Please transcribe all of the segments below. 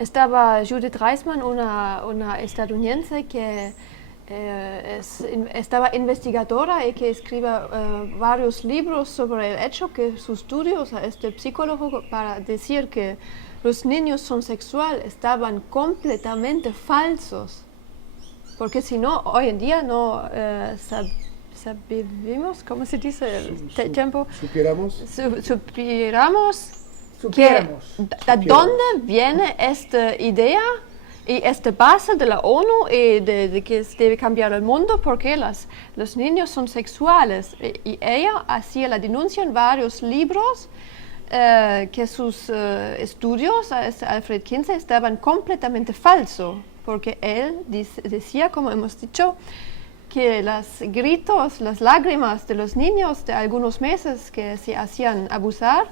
estaba Judith Reisman, una estadounidense que estaba investigadora y que escribe varios libros sobre el hecho que su estudio, o sea, este psicólogo, para decir que los niños son sexuales, estaban completamente falsos. Porque si no, hoy en día no sabemos, ¿cómo se dice? Tiempo. Supiéramos. ¿De dónde viene esta idea y esta base de la ONU y de que se debe cambiar el mundo? Porque los niños son sexuales. Y ella hacía la denuncia en varios libros que sus estudios, Alfred Kinsey, estaban completamente falsos. Porque él decía, como hemos dicho, que los gritos, las lágrimas de los niños de algunos meses que se hacían abusar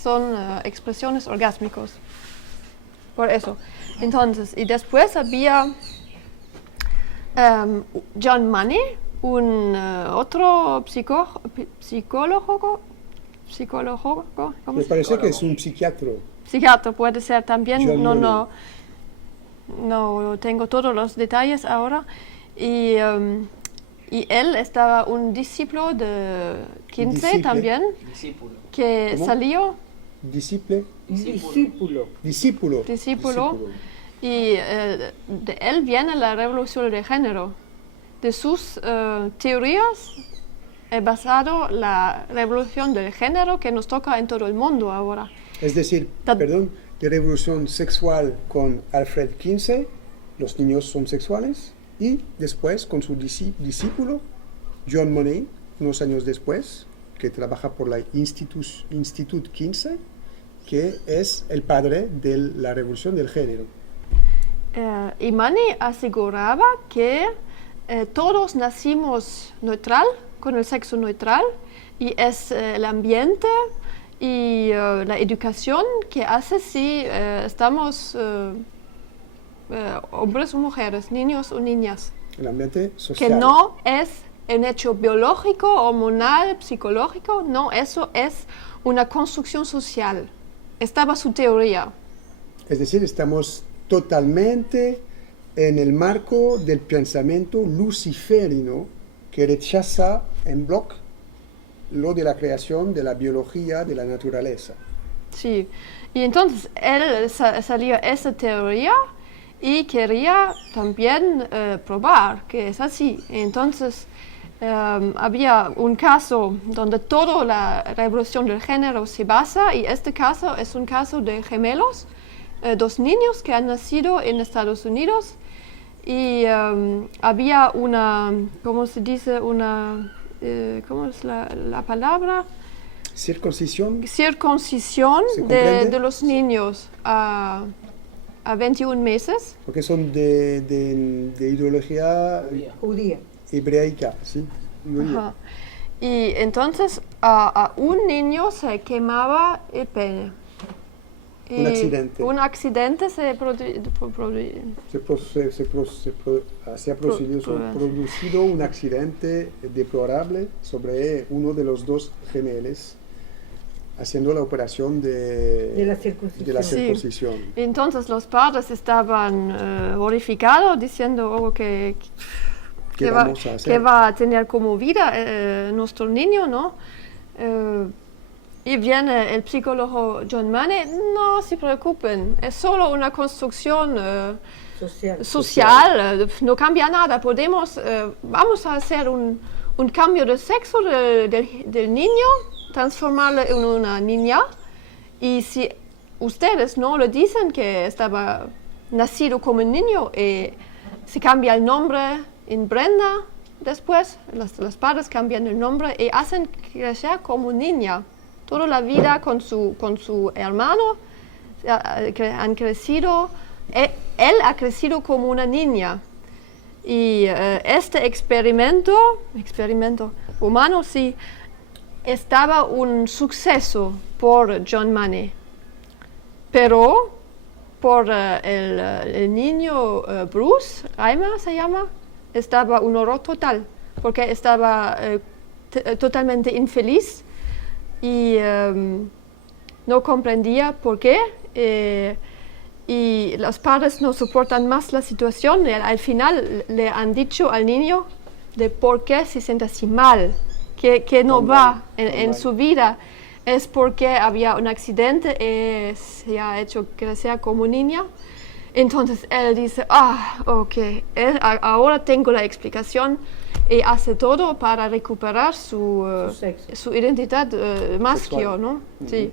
son expresiones orgásmicas. Por eso. Entonces, y después había John Money, un otro psicólogo, me parece que es un psiquiatra. Psiquiatra puede ser también, John no tengo todos los detalles ahora. Y él estaba un discípulo de Kinsey también, que ¿Cómo? salió. Discípulo. Y de él viene la revolución de género. De sus teorías he basado la revolución del género que nos toca en todo el mundo ahora. Es decir, de revolución sexual con Alfred Kinsey, los niños son sexuales, y después con su discípulo, John Money, unos años después, que trabaja por la Institut Kinsey, que es el padre de la revolución del género. Y Money aseguraba que todos nacimos neutral, con el sexo neutral, y es el ambiente y la educación que hace si estamos hombres o mujeres, niños o niñas. El ambiente social. Que no es un hecho biológico, hormonal, psicológico, no, eso es una construcción social. Estaba su teoría. Es decir, estamos totalmente en el marco del pensamiento luciferino que rechaza en bloque lo de la creación de la biología de la naturaleza. Sí, y entonces él salió esa teoría y quería también probar que es así. Entonces había un caso donde toda la revolución del género se basa, y este caso es un caso de gemelos, dos niños que han nacido en Estados Unidos, y había una, ¿cómo se dice? ¿Cómo es la palabra? Circuncisión. Circuncisión de los niños a 21 meses. Porque son de ideología Judía. hebraica, ¿sí? Ajá. Y entonces a un niño se quemaba el pene. Un accidente. Un accidente se ha producido un accidente deplorable sobre uno de los dos gemelos haciendo la operación de la circuncisión. Sí. Entonces los padres estaban horrificados diciendo que va a tener como vida nuestro niño, ¿no? Y viene el psicólogo John Money, no se preocupen, es solo una construcción social, no cambia nada, vamos a hacer un cambio de sexo del niño, transformarlo en una niña, y si ustedes no le dicen que estaba nacido como un niño, se cambia el nombre en Brenda, después los padres cambian el nombre y hacen crecer como niña. Toda la vida con su hermano han crecido, él ha crecido como una niña. Y este experimento humano, sí, estaba un suceso por John Money. Pero por el niño Bruce, Reimer se llama, estaba un horror total, porque estaba totalmente infeliz. Y no comprendía por qué. y los padres no soportan más la situación y al final le han dicho al niño de por qué se siente así mal, que no va en su vida. Es porque había un accidente y se ha hecho crecer como niña. Entonces él dice, ok, ahora tengo la explicación y hace todo para recuperar su identidad más que yo, ¿no? Sí.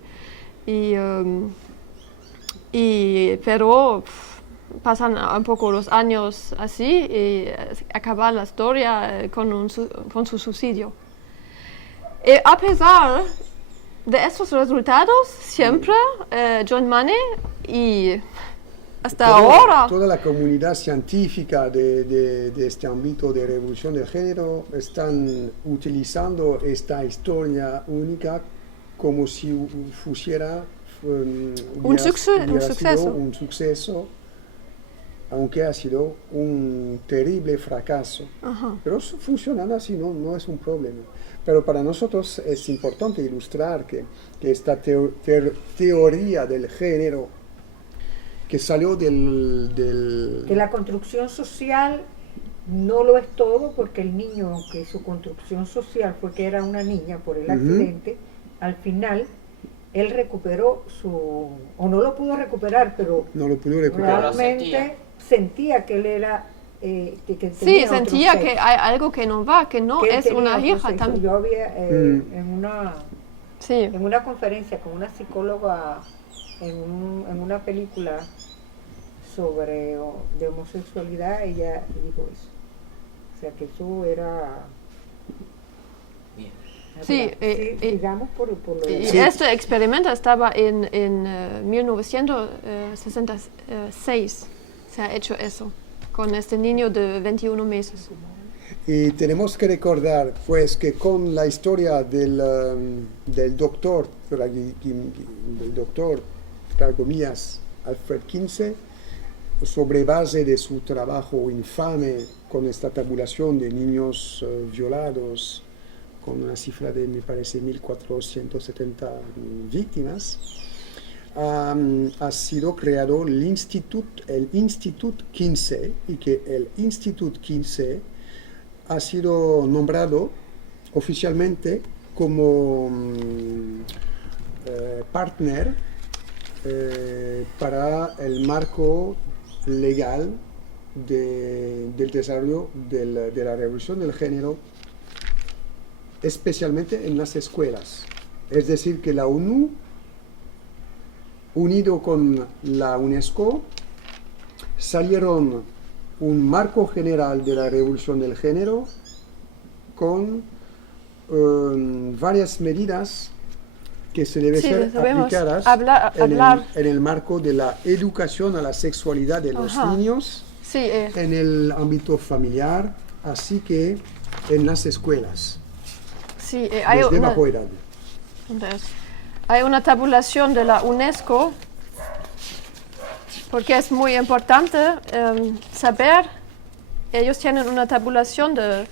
Pero pasan un poco los años así y acaba la historia con su suicidio. Y a pesar de estos resultados, siempre John Money y hasta ahora toda la comunidad científica de este ámbito de revolución del género están utilizando esta historia única como si hubiera sido un suceso, aunque ha sido un terrible fracaso. Pero funcionando así no es un problema. Pero para nosotros es importante ilustrar que esta teoría del género que salió que la construcción social no lo es todo, porque el niño, aunque su construcción social fue que era una niña por el accidente, al final él recuperó o no lo pudo recuperar, pero no lo pudo recuperar. realmente sentía que él era que sí, sentía que hay algo que no va, que no es una hija también. Yo había en una conferencia con una psicóloga en una película de homosexualidad, ella dijo eso, o sea que eso era bien. Sí, digamos por lo y de este experimento estaba en 1966, se ha hecho eso con este niño de 21 meses. Y tenemos que recordar pues que con la historia del doctor Dragomías Alfred Kinsey, sobre base de su trabajo infame con esta tabulación de niños violados, con una cifra de, me parece, 1.470 víctimas, ha sido creado el Institut Kinsey, y que el Institut Kinsey ha sido nombrado oficialmente como partner para el marco legal del desarrollo de la revolución del género, especialmente en las escuelas. Es decir, que la ONU, unido con la UNESCO, salieron un marco general de la revolución del género con varias medidas que se deben ser aplicadas en el marco de la educación a la sexualidad de los niños, en el ámbito familiar, así que en las escuelas, desde bajo edad. Hay una tabulación de la UNESCO, porque es muy importante saber, ellos tienen una tabulación de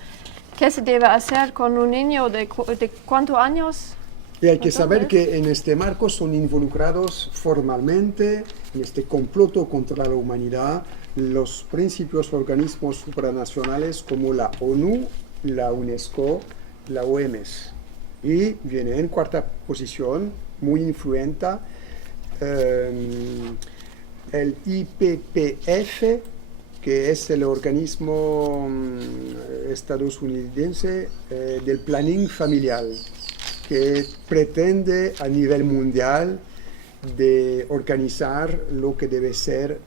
qué se debe hacer con un niño de cuántos años. Y hay que saber que en este marco son involucrados formalmente en este comploto contra la humanidad los principios organismos supranacionales como la ONU, la UNESCO, la OMS. Y viene en cuarta posición, muy influente, el IPPF, que es el organismo estadounidense del planning familiar, que pretende a nivel mundial de organizar lo que debe ser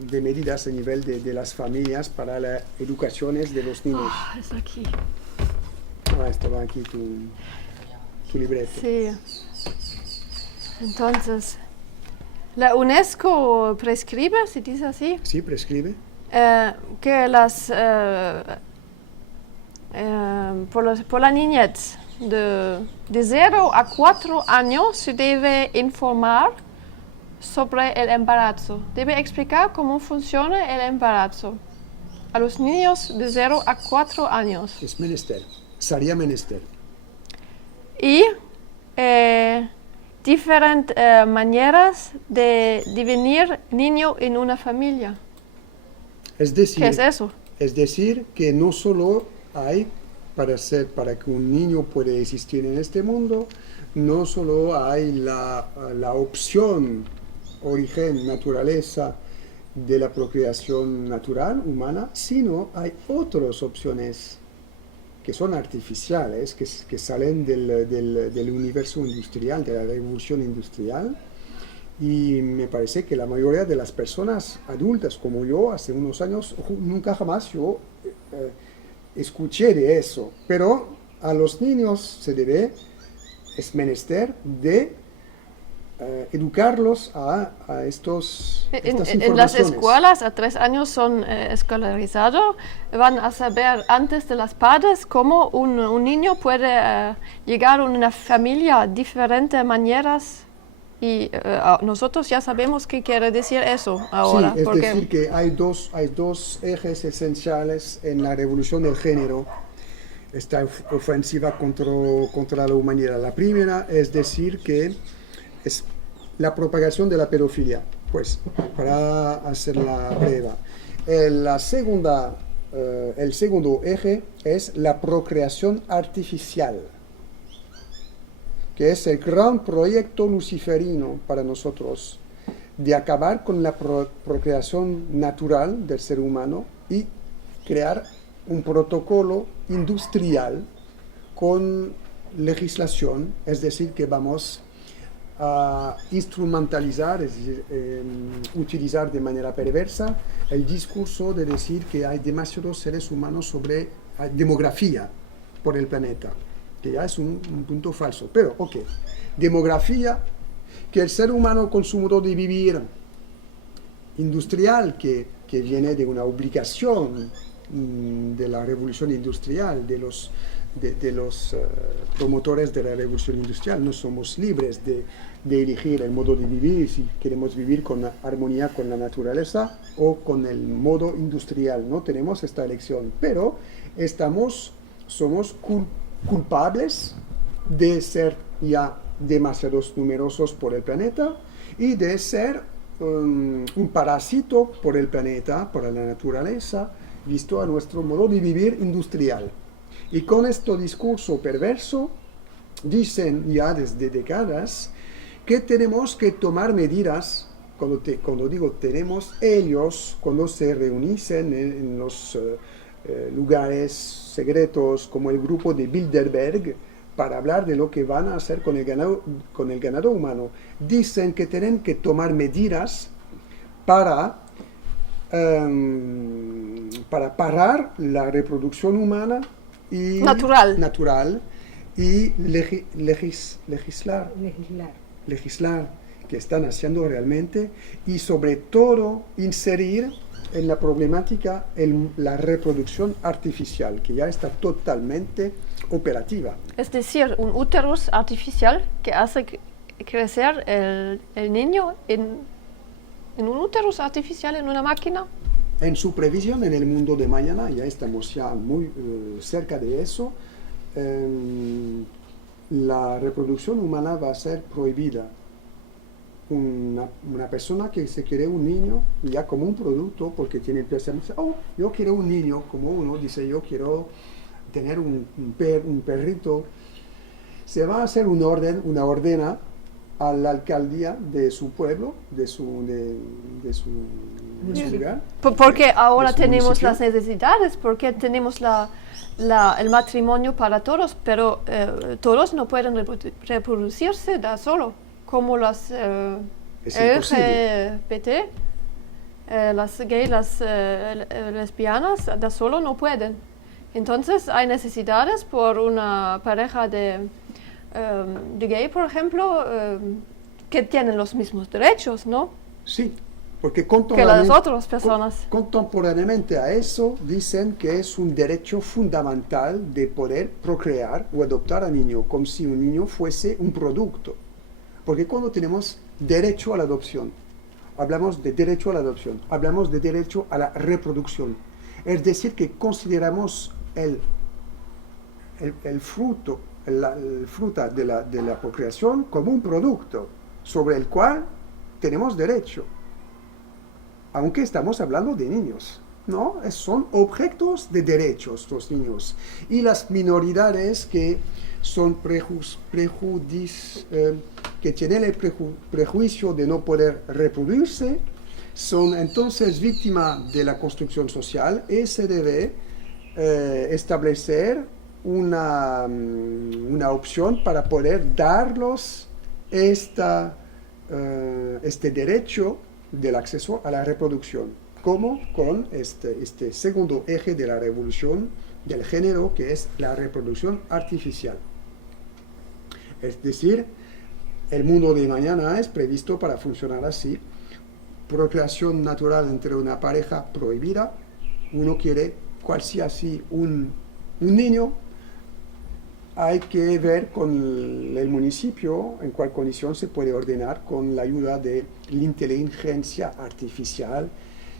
de medidas a nivel de las familias para las educaciones de los niños. Es aquí. Estaba aquí tu libreto. Sí. Entonces, la UNESCO prescribe, ¿se dice así? Sí, prescribe. Que por la niñez de 0 a 4 años se debe informar sobre el embarazo. Debe explicar cómo funciona el embarazo a los niños de 0 a 4 años. Es menester, sería menester. Y diferentes maneras de devenir niño en una familia. Es decir, ¿Qué es eso? Es decir, que no solo hay, para que un niño pueda existir en este mundo, no solo hay la opción, origen, naturaleza de la procreación natural, humana, sino hay otras opciones que son artificiales, que salen del universo industrial, de la revolución industrial. Y me parece que la mayoría de las personas adultas como yo, hace unos años, nunca jamás yo escuché de eso. Pero a los niños es menester de educarlos a estas informaciones. En las escuelas a 3 años son escolarizados, van a saber antes de las padres cómo un niño puede llegar a una familia de diferentes maneras. Y nosotros ya sabemos qué quiere decir eso ahora. Sí, es decir que hay dos ejes esenciales en la revolución del género, esta ofensiva contra la humanidad. La primera es decir que es la propagación de la pedofilia, pues, para hacerla breve. El segundo eje es la procreación artificial, que es el gran proyecto luciferino para nosotros, de acabar con la procreación natural del ser humano y crear un protocolo industrial con legislación, es decir, que vamos a instrumentalizar, es decir, utilizar de manera perversa el discurso de decir que hay demasiados seres humanos sobre demografía por el planeta, que ya es un punto falso. Pero, ok, demografía, que el ser humano con su modo de vivir industrial, que viene de una obligación de la revolución industrial, de los promotores de la revolución industrial, no somos libres de elegir el modo de vivir, si queremos vivir con armonía con la naturaleza o con el modo industrial, no tenemos esta elección, pero somos culpables de ser ya demasiados numerosos por el planeta y de ser un parásito por el planeta, por la naturaleza, visto a nuestro modo de vivir industrial. Y con este discurso perverso dicen ya desde décadas que tenemos que tomar medidas. Cuando digo tenemos, ellos, cuando se reúnen en los lugares secretos como el grupo de Bilderberg para hablar de lo que van a hacer con el ganado humano, dicen que tienen que tomar medidas para parar la reproducción humana y natural y legislar, que están haciendo realmente, y sobre todo inserir en la problemática la reproducción artificial, que ya está totalmente operativa. Es decir, un útero artificial que hace crecer el niño en un útero artificial, en una máquina. En su previsión, en el mundo de mañana, ya estamos ya muy cerca de eso, la reproducción humana va a ser prohibida. Una persona que se quiere un niño ya como un producto, porque tiene el pensamiento, yo quiero un niño, como uno dice, yo quiero tener un perrito, se va a hacer una ordena a la alcaldía de su pueblo, de su lugar. Porque ahora tenemos municipio. las necesidades, porque tenemos el matrimonio para todos, pero todos no pueden reproducirse da solo, como las LGBT, las gays, las lesbianas, da solo no pueden. Entonces hay necesidades por una pareja de gay, por ejemplo, que tienen los mismos derechos, ¿no? Sí, porque que las otras personas. Contemporáneamente a eso dicen que es un derecho fundamental de poder procrear o adoptar a niño, como si un niño fuese un producto. Porque cuando tenemos derecho a la adopción, hablamos de derecho a la adopción, hablamos de derecho a la reproducción. Es decir, que consideramos el fruto la fruta de la procreación como un producto sobre el cual tenemos derecho, aunque estamos hablando de niños, ¿no? Son objetos de derechos los niños. Y las minoridades que son que tienen el prejuicio de no poder reproducirse, son entonces víctimas de la construcción social y se debe establecer una opción para poder darlos este derecho del acceso a la reproducción, como con este segundo eje de la revolución del género, que es la reproducción artificial. Es decir, el mundo de mañana es previsto para funcionar así: procreación natural entre una pareja prohibida. Uno quiere cual sea así un niño, hay que ver con el municipio en cuál condición se puede ordenar con la ayuda de la inteligencia artificial.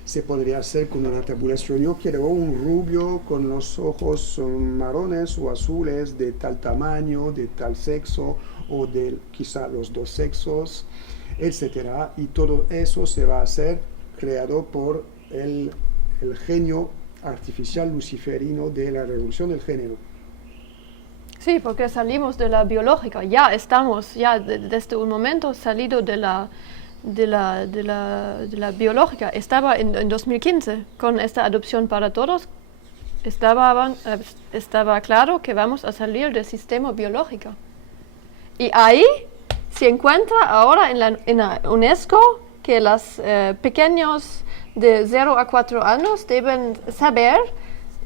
Se podría hacer con una tabulación: yo quiero un rubio con los ojos marrones o azules, de tal tamaño, de tal sexo, o de quizá los dos sexos, etc. Y todo eso se va a hacer creado por el genio artificial luciferino de la revolución del género. Sí, porque salimos de la biológica, ya estamos, desde un momento salido de la biológica. Estaba en 2015 con esta adopción para todos, estaba claro que vamos a salir del sistema biológico. Y ahí se encuentra ahora en la UNESCO que los pequeños de 0 a 4 años deben saber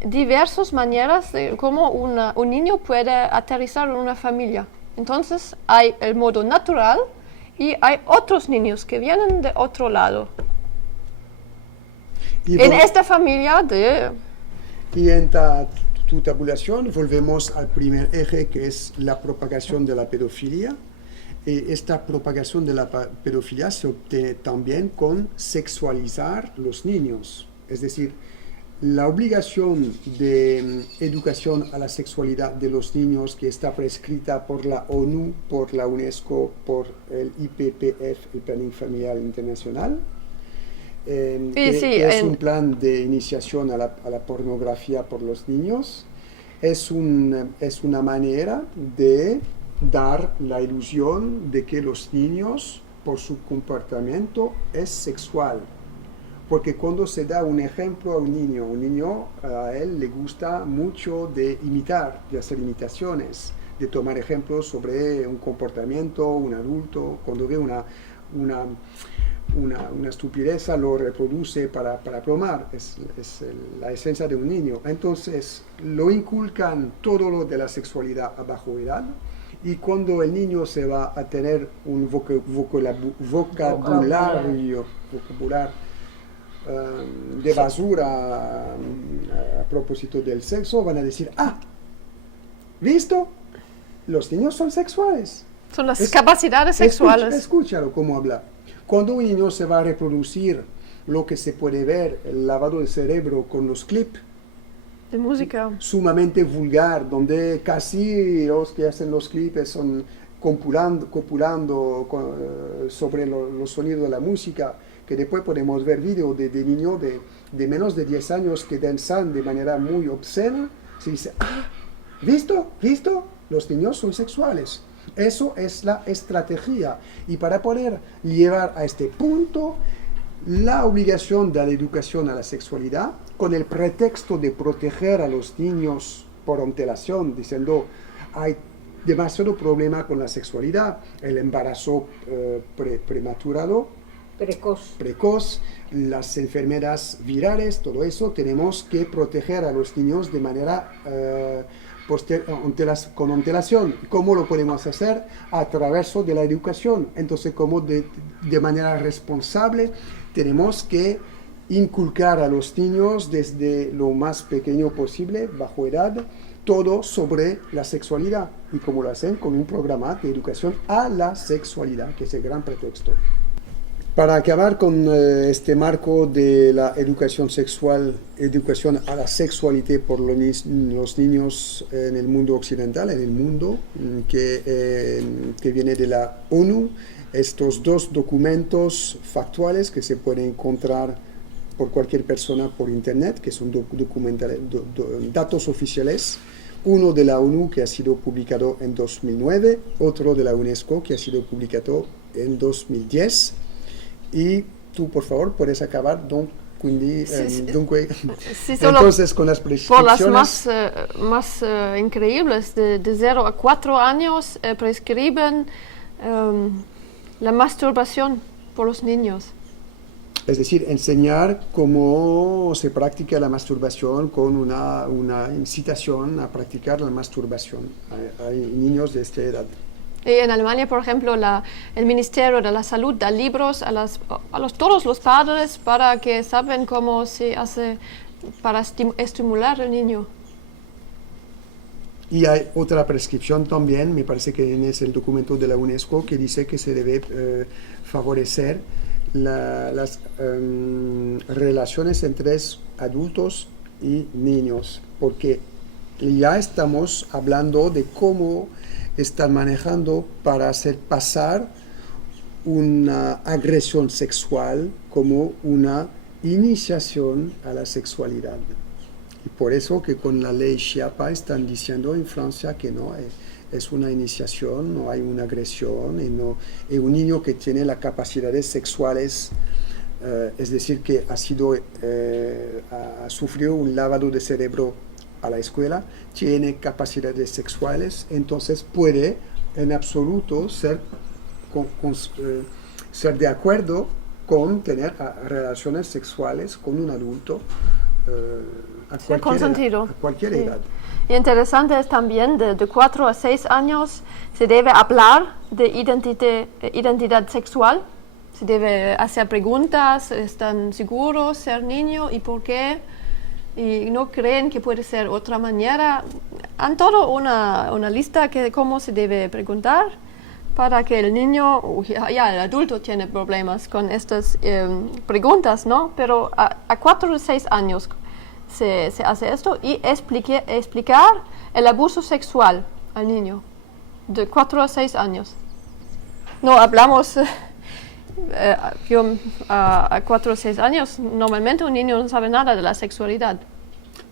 diversas maneras de cómo un niño puede aterrizar en una familia. Entonces hay el modo natural y hay otros niños que vienen de otro lado. En esta familia de... Y en tu tabulación volvemos al primer eje, que es la propagación de la pedofilia. Esta propagación de la pedofilia se obtiene también con sexualizar los niños. Es decir, la obligación de educación a la sexualidad de los niños, que está prescrita por la ONU, por la UNESCO, por el IPPF, el Planning Familiar Internacional, que es un plan de iniciación a la pornografía por los niños, es una manera de dar la ilusión de que los niños, por su comportamiento, es sexual. Porque cuando se da un ejemplo a un niño, a él le gusta mucho de imitar, de hacer imitaciones, de tomar ejemplos sobre un comportamiento, un adulto. Cuando ve una estupidez, lo reproduce para bromar. Es la esencia de un niño. Entonces, lo inculcan todo lo de la sexualidad a bajo edad. Y cuando el niño se va a tener un vocabulario de basura a propósito del sexo, van a decir: ¿visto? Los niños son sexuales. Son las capacidades sexuales. Escúchalo cómo habla. Cuando un niño se va a reproducir, lo que se puede ver, el lavado de cerebro con los clips de música sumamente vulgar, donde casi los que hacen los clips son copulando sobre los sonidos de la música, que después podemos ver vídeos de niños de menos de 10 años que danzan de manera muy obscena. Se dice: ¿visto? Los niños son sexuales. Eso es la estrategia. Y para poder llevar a este punto la obligación de la educación a la sexualidad, con el pretexto de proteger a los niños por antelación, diciendo: hay demasiado problema con la sexualidad, el embarazo precoz, las enfermedades virales, todo eso, tenemos que proteger a los niños de manera con antelación. ¿Cómo lo podemos hacer? A través de la educación. Entonces, como de manera responsable, tenemos que inculcar a los niños desde lo más pequeño posible, bajo edad, todo sobre la sexualidad. Y como lo hacen con un programa de educación a la sexualidad, que es el gran pretexto. Para acabar con este marco de la educación sexual, educación a la sexualidad por los niños en el mundo occidental, en el mundo, que viene de la ONU, estos dos documentos factuales que se pueden encontrar por cualquier persona por internet, que son datos oficiales, uno de la ONU que ha sido publicado en 2009, otro de la UNESCO que ha sido publicado en 2010. Y tú, por favor, puedes acabar, quindi, dunque, Sí, solo entonces con las por prescripciones. las más increíbles, de 0 a 4 años prescriben la masturbación por los niños. Es decir, enseñar cómo se practica la masturbación con una incitación a practicar la masturbación. Hay niños de esta edad. Y en Alemania, por ejemplo, el Ministerio de la Salud da libros a todos los padres para que saben cómo se hace para estimular al niño. Y hay otra prescripción también, me parece que es el documento de la UNESCO, que dice que se debe favorecer las relaciones entre adultos y niños, porque ya estamos hablando de cómo están manejando para hacer pasar una agresión sexual como una iniciación a la sexualidad. Y por eso que con la ley Chiapa están diciendo en Francia que no es una iniciación, no hay una agresión, y un niño que tiene las capacidades sexuales, es decir, que ha sufrido un lavado de cerebro a la escuela, tiene capacidades sexuales, entonces puede en absoluto ser de acuerdo con tener relaciones sexuales con un adulto a cualquier Sí. edad. Y interesante es también de 4 a 6 años se debe hablar de identidad sexual, se debe hacer preguntas, ¿están seguros ser niño y por qué? Y no creen que puede ser otra manera. Han todo una lista de cómo se debe preguntar para que el niño, ya el adulto tiene problemas con estas preguntas, ¿no? Pero a 4 o 6 años se hace esto y explicar el abuso sexual al niño de 4 a 6 años. No hablamos... a 4 o 6 años, normalmente un niño no sabe nada de la sexualidad.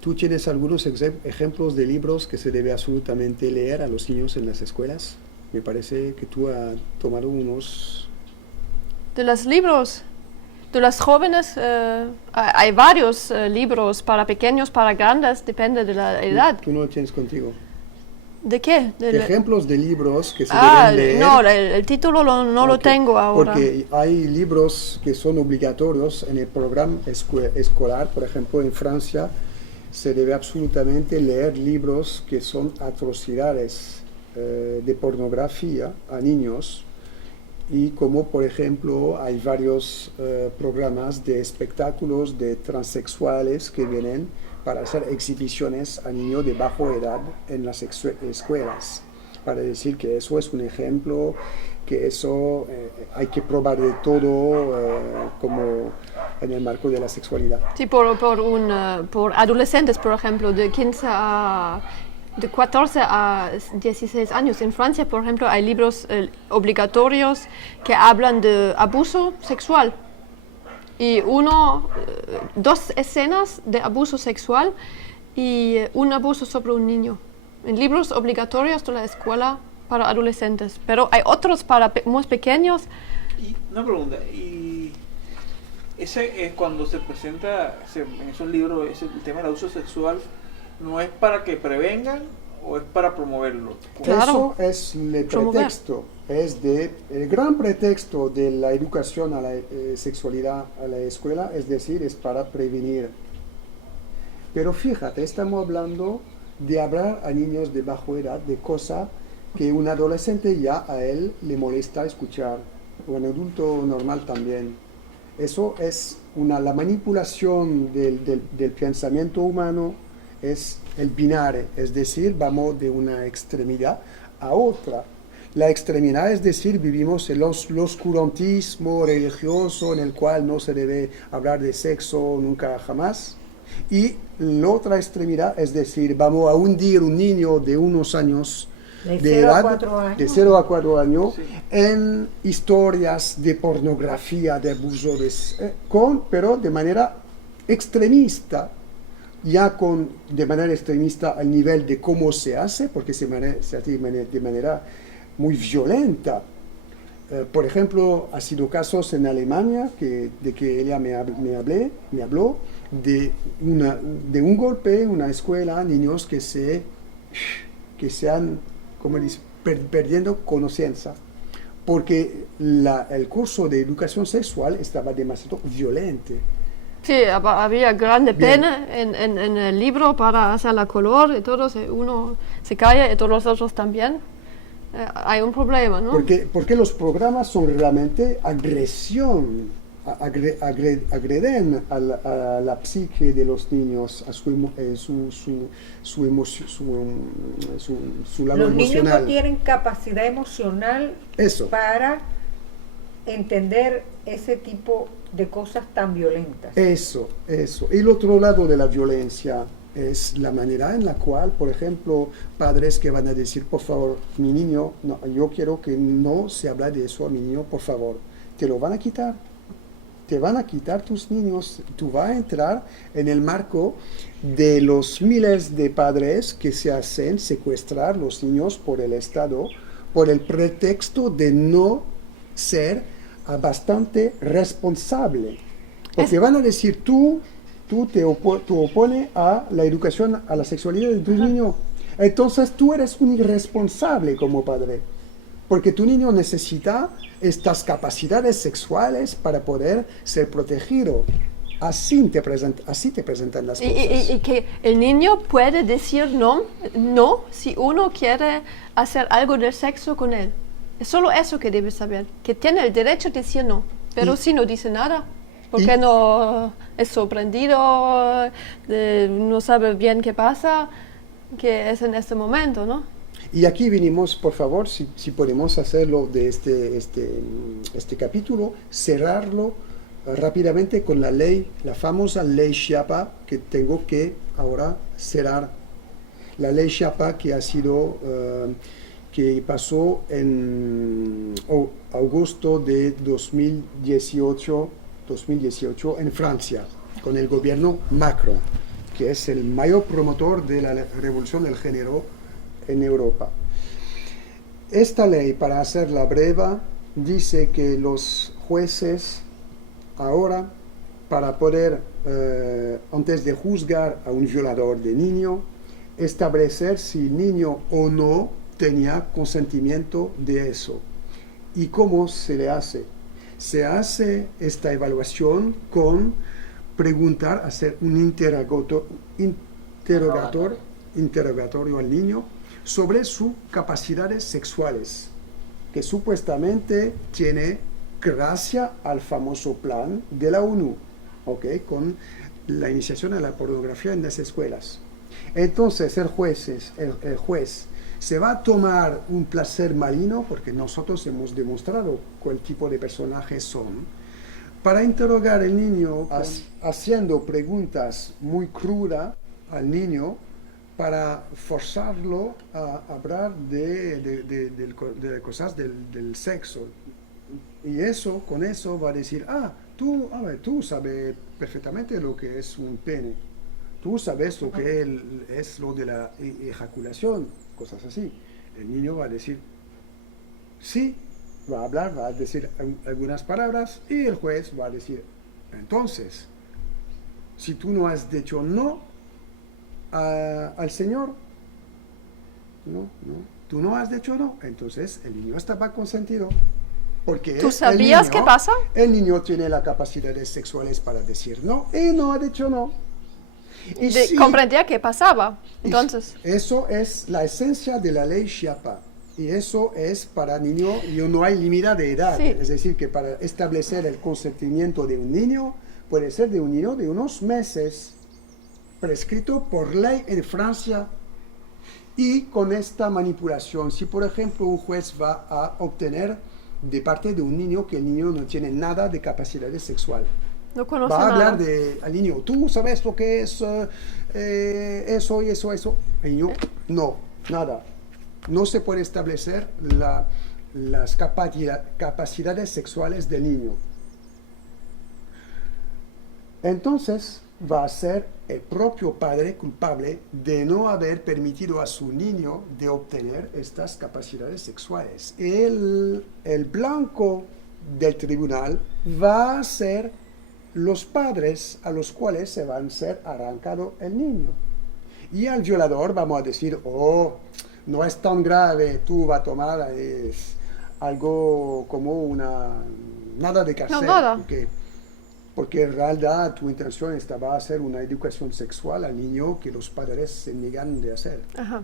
¿Tú tienes algunos ejemplos de libros que se debe absolutamente leer a los niños en las escuelas? Me parece que tú has tomado unos... De los libros, de los jóvenes, hay varios libros para pequeños, para grandes, depende de la edad. ¿Tú no lo tienes contigo? ¿De qué? Ejemplos de libros que se deben leer. No, el título no lo tengo ahora. Porque hay libros que son obligatorios en el programa escolar. Por ejemplo, en Francia se debe absolutamente leer libros que son atrocidades de pornografía a niños. Y como, por ejemplo, hay varios programas de espectáculos de transexuales que vienen para hacer exhibiciones a niños de baja edad en las escuelas, para decir que eso es un ejemplo, que eso hay que probar de todo como en el marco de la sexualidad. Sí, por adolescentes, por ejemplo, de 14 a 16 años. En Francia, por ejemplo, hay libros obligatorios que hablan de abuso sexual. Y 2 escenas de abuso sexual y un abuso sobre un niño. En libros obligatorios de la escuela para adolescentes. Pero hay otros para más pequeños. Y una pregunta, y ese cuando se presenta en esos libros el tema del abuso sexual, ¿no es para que prevengan o es para promoverlo? Claro. Eso es el pretexto. El gran pretexto de la educación a la sexualidad a la escuela, es decir, es para prevenir. Pero fíjate, estamos hablando de hablar a niños de baja edad de cosas que un adolescente ya a él le molesta escuchar, o un adulto normal también. Eso es la manipulación del pensamiento humano, es el binario, es decir, vamos de una extremidad a otra. la extremidad, es decir, vivimos el oscurantismo religioso en el cual no se debe hablar de sexo nunca jamás. Y la otra extremidad, es decir, vamos a hundir un niño de unos años De de 0 a edad, 4 años. de 0 a 4 años, Sí. en historias de pornografía, de abuso, pero de manera extremista, de manera extremista al nivel de cómo se hace, porque se hace de manera muy violenta. Por ejemplo, ha sido casos en Alemania de que ella me habló de un golpe en una escuela, niños que se han, como dice, perdiendo conciencia, porque el curso de educación sexual estaba demasiado violento. Sí, había grande Bien. pena en el libro para hacer la color y todo, uno se calla y todos los otros también. Hay un problema, ¿no? Porque los programas son realmente agresión, agreden a la psique de los niños, a su lado Los niños emocional. no tienen capacidad emocional Eso. para entender ese tipo de cosas tan violentas. Eso. Y el otro lado de la violencia es la manera en la cual, por ejemplo, padres que van a decir, por favor, mi niño, no, yo quiero que no se hable de eso a mi niño, por favor, te lo van a quitar. Te van a quitar tus niños, tú vas a entrar en el marco de los miles de padres que se hacen secuestrar los niños por el Estado, por el pretexto de no ser bastante responsable. Porque van a decir, tú te opones a la educación, a la sexualidad de tu niño. Entonces tú eres un irresponsable como padre. Porque tu niño necesita estas capacidades sexuales para poder ser protegido. Así te presentan las cosas. Y que el niño puede decir no si uno quiere hacer algo del sexo con él. Es solo eso que debe saber, que tiene el derecho de decir no, pero Y- si no dice nada, porque no es sorprendido, no sabe bien qué pasa, que es en este momento, ¿no? Y aquí vinimos, por favor, si podemos hacerlo de este capítulo, cerrarlo rápidamente con la ley, la famosa ley Chiapa, que tengo que ahora cerrar. La ley Chiapa que pasó en agosto de 2018 en Francia, con el gobierno Macron, que es el mayor promotor de la revolución del género en Europa. Esta ley, para hacerla breve, dice que los jueces ahora, para poder, antes de juzgar a un violador de niño, establecer si el niño o no tenía consentimiento de eso. ¿Y cómo se le hace? Se hace esta evaluación con preguntar, hacer un interrogatorio al niño sobre sus capacidades sexuales, que supuestamente tiene gracias al famoso plan de la ONU, ¿okay? Con la iniciación de la pornografía en las escuelas. Entonces el juez se va a tomar un placer maligno, porque nosotros hemos demostrado cuál tipo de personajes son, para interrogar al niño, haciendo preguntas muy crudas al niño, para forzarlo a hablar de cosas del sexo. Y con eso va a decir, tú sabes perfectamente lo que es un pene, tú sabes lo que es lo de la eyaculación, cosas así. El niño va a decir, sí, va a hablar, va a decir algunas palabras, y el juez va a decir, entonces, si tú no has dicho no al Señor, tú no has dicho no, entonces el niño estaba consentido. Porque ¿Tú sabías qué pasa? El niño tiene las capacidades sexuales para decir no y no ha dicho no. Y Comprendía qué pasaba. Entonces, eso es la esencia de la ley Chiapa. Y eso es para niños, y no hay límite de edad. Sí. Es decir, que para establecer el consentimiento de un niño, puede ser de un niño de unos meses, prescrito por ley en Francia. Y con esta manipulación, si por ejemplo un juez va a obtener de parte de un niño que el niño no tiene nada de capacidad sexual, No conoce va a hablar nada. al niño, tú sabes lo que es eso y eso, eso. El niño, no, nada. No se puede establecer las capacidades sexuales del niño. Entonces va a ser el propio padre culpable de no haber permitido a su niño de obtener estas capacidades sexuales. El blanco del tribunal va a ser los padres a los cuales se van a ser arrancado el niño. Y al violador vamos a decir, oh, no es tan grave, tú vas a tomar algo como nada de cárcel. No, nada. Porque en realidad tu intención estaba a hacer una educación sexual al niño que los padres se niegan de hacer. Ajá.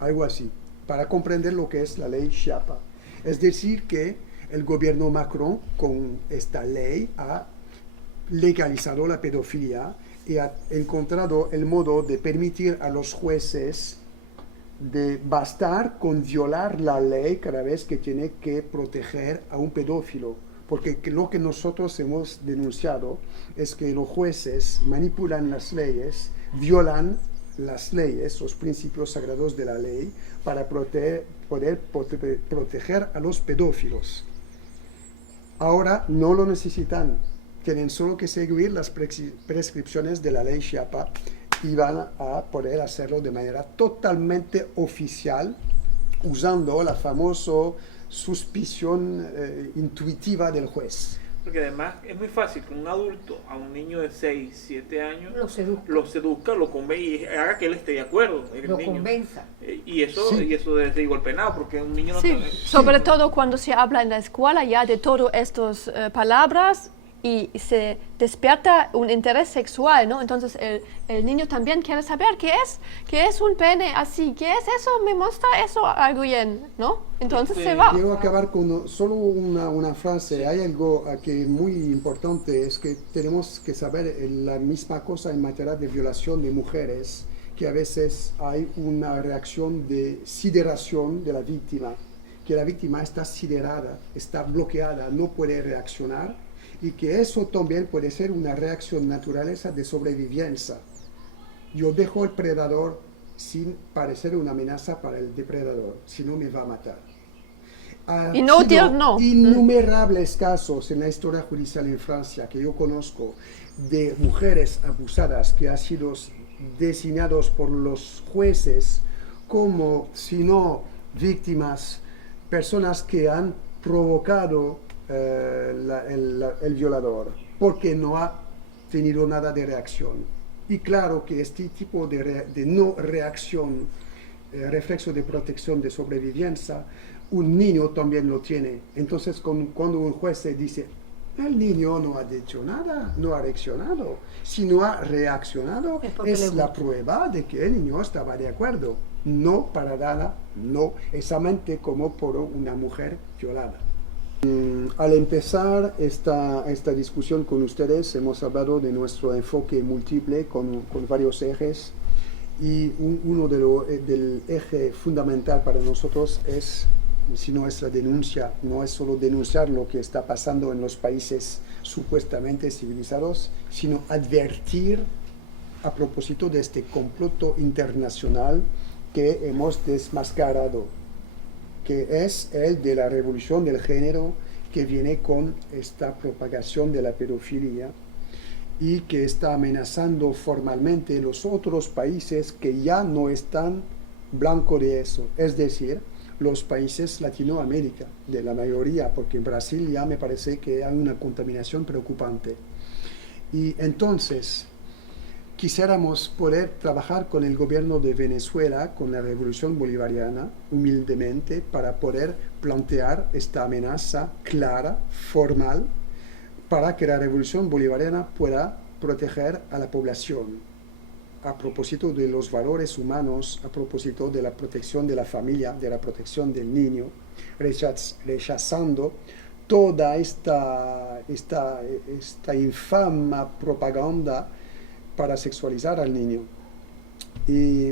Algo así, para comprender lo que es la ley Chiapa. Es decir, que el gobierno Macron con esta ley ha legalizado la pedofilia y ha encontrado el modo de permitir a los jueces de bastar con violar la ley cada vez que tiene que proteger a un pedófilo. Porque lo que nosotros hemos denunciado es que los jueces manipulan las leyes, violan las leyes, los principios sagrados de la ley, para poder proteger a los pedófilos. Ahora no lo necesitan, tienen solo que seguir las prescripciones de la ley Chiapa y van a poder hacerlo de manera totalmente oficial, usando la famosa suspición intuitiva del juez. Porque además es muy fácil que un adulto a un niño de 6, 7 años Lo seduzca. lo convenza y haga que él esté de acuerdo. Lo convenza. Y eso, Sí. y eso debe ser igual penado, porque un niño no Sí, tiene- sobre todo cuando se habla en la escuela ya de todas estas palabras y se despierta un interés sexual, ¿no? Entonces el niño también quiere saber qué es un pene así, qué es eso, me muestra eso algo bien, ¿no? Entonces Sí. se va. Quiero acabar con solo una frase. Hay algo que muy importante, es que tenemos que saber la misma cosa en materia de violación de mujeres, que a veces hay una reacción de sideración de la víctima, que la víctima está siderada, está bloqueada, no puede reaccionar, y que eso también puede ser una reacción naturaleza de sobrevivencia. Yo dejo al predador sin parecer una amenaza para el depredador, si no me va a matar. Ha Y no, sido Dios, no. innumerables casos en la historia judicial en Francia que yo conozco de mujeres abusadas que han sido designados por los jueces como, si no víctimas, personas que han provocado el violador, porque no ha tenido nada de reacción. Y claro que este tipo de no reacción, reflexo de protección de sobrevivencia, un niño también lo tiene. Entonces cuando un juez se dice, el niño no ha dicho nada, no ha reaccionado. Si no ha reaccionado, Es porque le es la gusta. prueba de que el niño estaba de acuerdo. No para nada, no, exactamente como por una mujer violada. Al empezar esta discusión con ustedes, hemos hablado de nuestro enfoque múltiple con varios ejes, y uno del eje fundamental para nosotros es, si no es la denuncia, no es solo denunciar lo que está pasando en los países supuestamente civilizados, sino advertir a propósito de este complot internacional que hemos desmascarado, que es el de la revolución del género, que viene con esta propagación de la pedofilia y que está amenazando formalmente los otros países que ya no están blanco de eso, es decir, los países Latinoamérica, de la mayoría, porque en Brasil ya me parece que hay una contaminación preocupante. Y entonces, quisiéramos poder trabajar con el gobierno de Venezuela, con la revolución bolivariana, humildemente, para poder plantear esta amenaza clara, formal, para que la revolución bolivariana pueda proteger a la población, a propósito de los valores humanos, a propósito de la protección de la familia, de la protección del niño, rechazando toda esta infame propaganda para sexualizar al niño. Y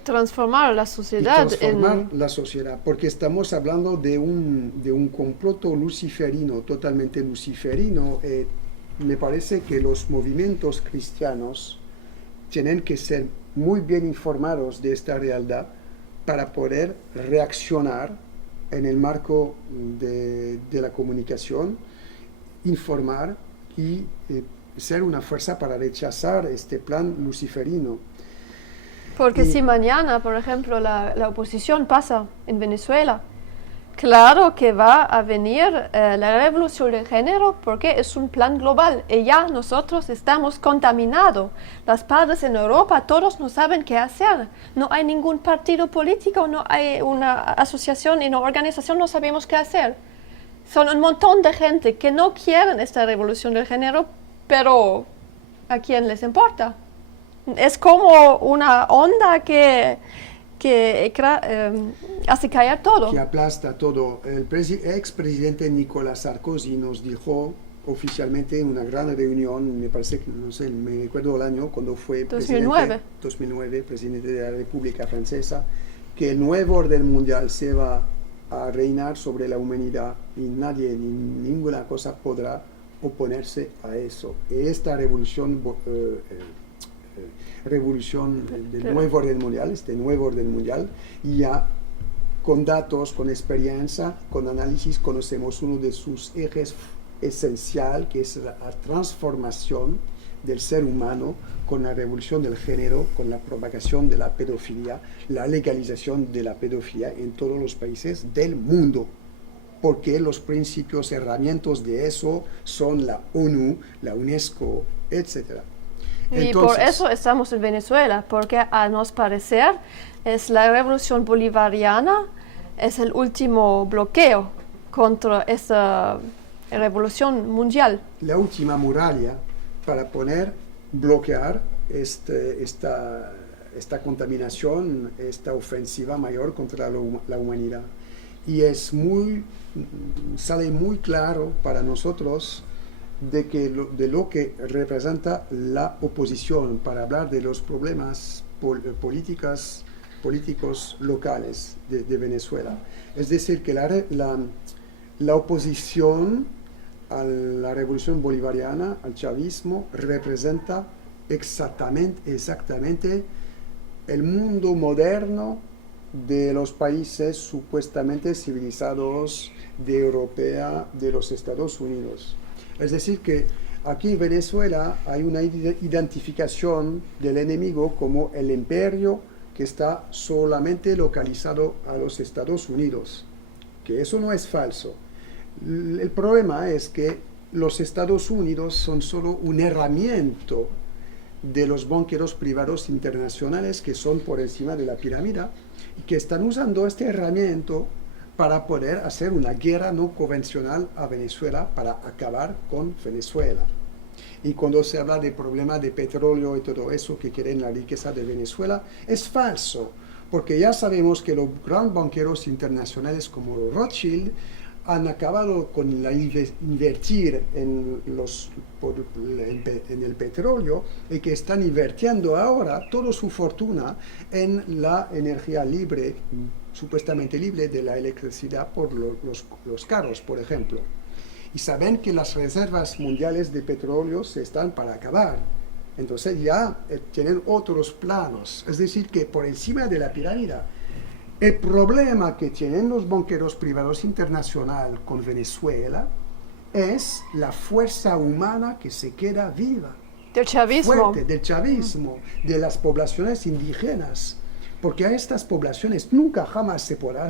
transformar la y sociedad transformar la sociedad, porque estamos hablando de un comploto luciferino, totalmente luciferino. Me parece que los movimientos cristianos tienen que ser muy bien informados de esta realidad para poder reaccionar en el marco de la comunicación, informar y ser una fuerza para rechazar este plan luciferino. Porque si mañana, por ejemplo, la oposición pasa en Venezuela, claro que va a venir la revolución del género porque es un plan global y ya nosotros estamos contaminados. Los padres en Europa, todos no saben qué hacer. No hay ningún partido político, no hay una asociación y una organización, no sabemos qué hacer. Son un montón de gente que no quieren esta revolución del género, pero ¿a quién les importa? Es como una onda que hace caer todo. Que aplasta todo. El expresidente Nicolas Sarkozy nos dijo oficialmente en una gran reunión, me parece que, no sé, me recuerdo el año cuando fue 2009, presidente de la República Francesa, que el nuevo orden mundial se va a reinar sobre la humanidad y nadie ni ninguna cosa podrá oponerse a eso. Y esta revolución del nuevo orden mundial, este nuevo orden mundial, ya con datos, con experiencia, con análisis, conocemos uno de sus ejes esencial, que es la transformación del ser humano con la revolución del género, con la propagación de la pedofilia, la legalización de la pedofilia en todos los países del mundo, porque los principios, herramientas de eso son la ONU, la UNESCO, etcétera. Y Entonces, por eso estamos en Venezuela, porque a nos parecer es la revolución bolivariana, es el último bloqueo contra esa revolución mundial. La última muralla para bloquear esta contaminación, esta ofensiva mayor contra la humanidad. Y sale muy claro para nosotros de lo que representa la oposición para hablar de los problemas políticos locales de Venezuela. Es decir, que la oposición a la revolución bolivariana, al chavismo, representa exactamente el mundo moderno de los países supuestamente civilizados de Europa, de los Estados Unidos. Es decir, que aquí en Venezuela hay una identificación del enemigo como el imperio que está solamente localizado a los Estados Unidos, que eso no es falso. El problema es que los Estados Unidos son solo una herramienta de los banqueros privados internacionales que son por encima de la pirámide y que están usando esta herramienta para poder hacer una guerra no convencional a Venezuela para acabar con Venezuela. Y cuando se habla de problemas de petróleo y todo eso que quieren la riqueza de Venezuela, es falso, porque ya sabemos que los grandes banqueros internacionales como Rothschild han acabado con invertir en el petróleo y que están invirtiendo ahora toda su fortuna en la energía libre, supuestamente libre de la electricidad por los carros, por ejemplo. Y saben que las reservas mundiales de petróleo se están para acabar. Entonces ya tienen otros planos. Es decir, que por encima de la pirámide, el problema que tienen los banqueros privados internacionales con Venezuela es la fuerza humana que se queda viva. Del chavismo. Fuerte, del chavismo, de las poblaciones indígenas. Porque a estas poblaciones nunca jamás se podrá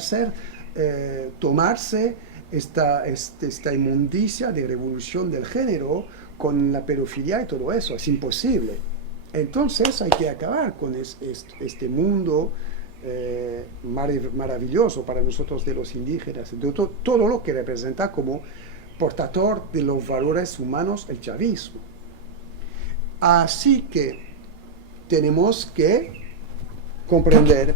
tomarse esta inmundicia de revolución del género con la pedofilia y todo eso. Es imposible. Entonces hay que acabar con este mundo maravilloso para nosotros de los indígenas, de todo lo que representa como portador de los valores humanos el chavismo. Así que tenemos que comprender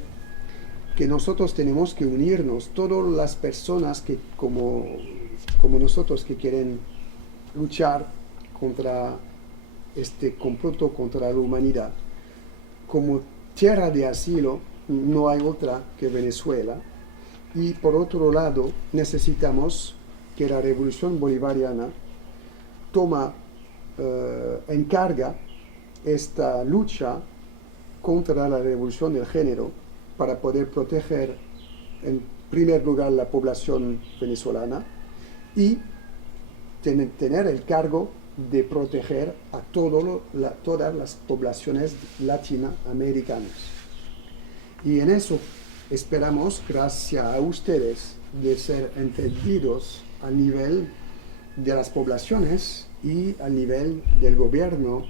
que nosotros tenemos que unirnos, todas las personas que como nosotros que quieren luchar contra este comploto contra la humanidad, como tierra de asilo, no hay otra que Venezuela. Y por otro lado, necesitamos que la revolución bolivariana encarga esta lucha contra la revolución del género para poder proteger en primer lugar la población venezolana y tener el cargo de proteger a todas las poblaciones latinoamericanas. Y en eso esperamos, gracias a ustedes, de ser entendidos a nivel de las poblaciones y al nivel del gobierno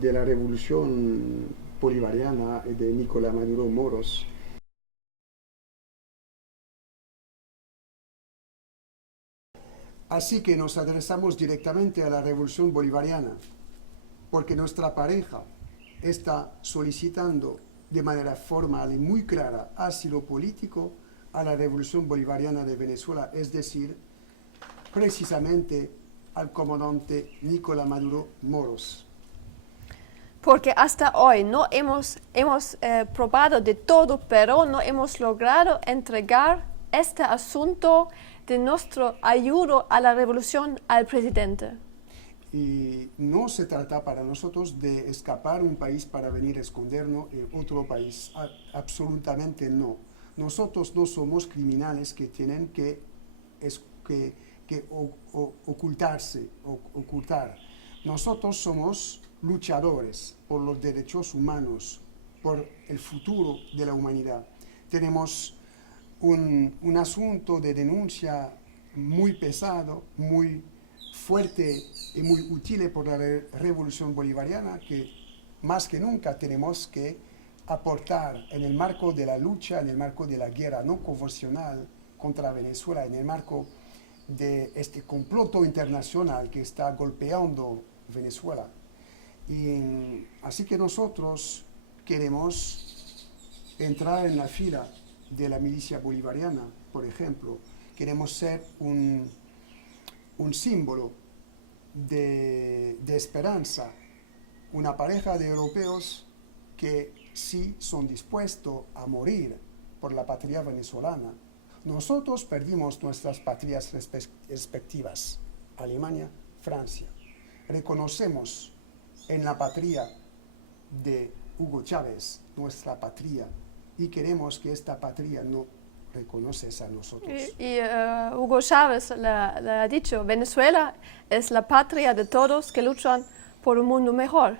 de la revolución bolivariana de Nicolás Maduro Moros. Así que nos adresamos directamente a la revolución bolivariana, porque nuestra pareja está solicitando de manera formal y muy clara asilo político a la revolución bolivariana de Venezuela, es decir, precisamente al comandante Nicolás Maduro Moros. Porque hasta hoy no hemos probado de todo, pero no hemos logrado entregar este asunto de nuestro ayuda a la revolución al presidente. Y no se trata para nosotros de escapar un país para venir a escondernos en otro país, absolutamente no. Nosotros no somos criminales que tienen que ocultar. Nosotros somos luchadores por los derechos humanos, por el futuro de la humanidad. Tenemos un asunto de denuncia muy pesado, muy fuerte y muy útil por la revolución bolivariana, que más que nunca tenemos que aportar en el marco de la lucha, en el marco de la guerra no convencional contra Venezuela, en el marco de este comploto internacional que está golpeando Venezuela. Y así que nosotros queremos entrar en la fila de la milicia bolivariana, por ejemplo. Queremos ser un símbolo de esperanza, una pareja de europeos que sí son dispuestos a morir por la patria venezolana. Nosotros perdimos nuestras patrias respectivas, Alemania, Francia. Reconocemos en la patria de Hugo Chávez nuestra patria y queremos que esta patria no reconoce a nosotros. Y Hugo Chávez le ha dicho, Venezuela es la patria de todos que luchan por un mundo mejor.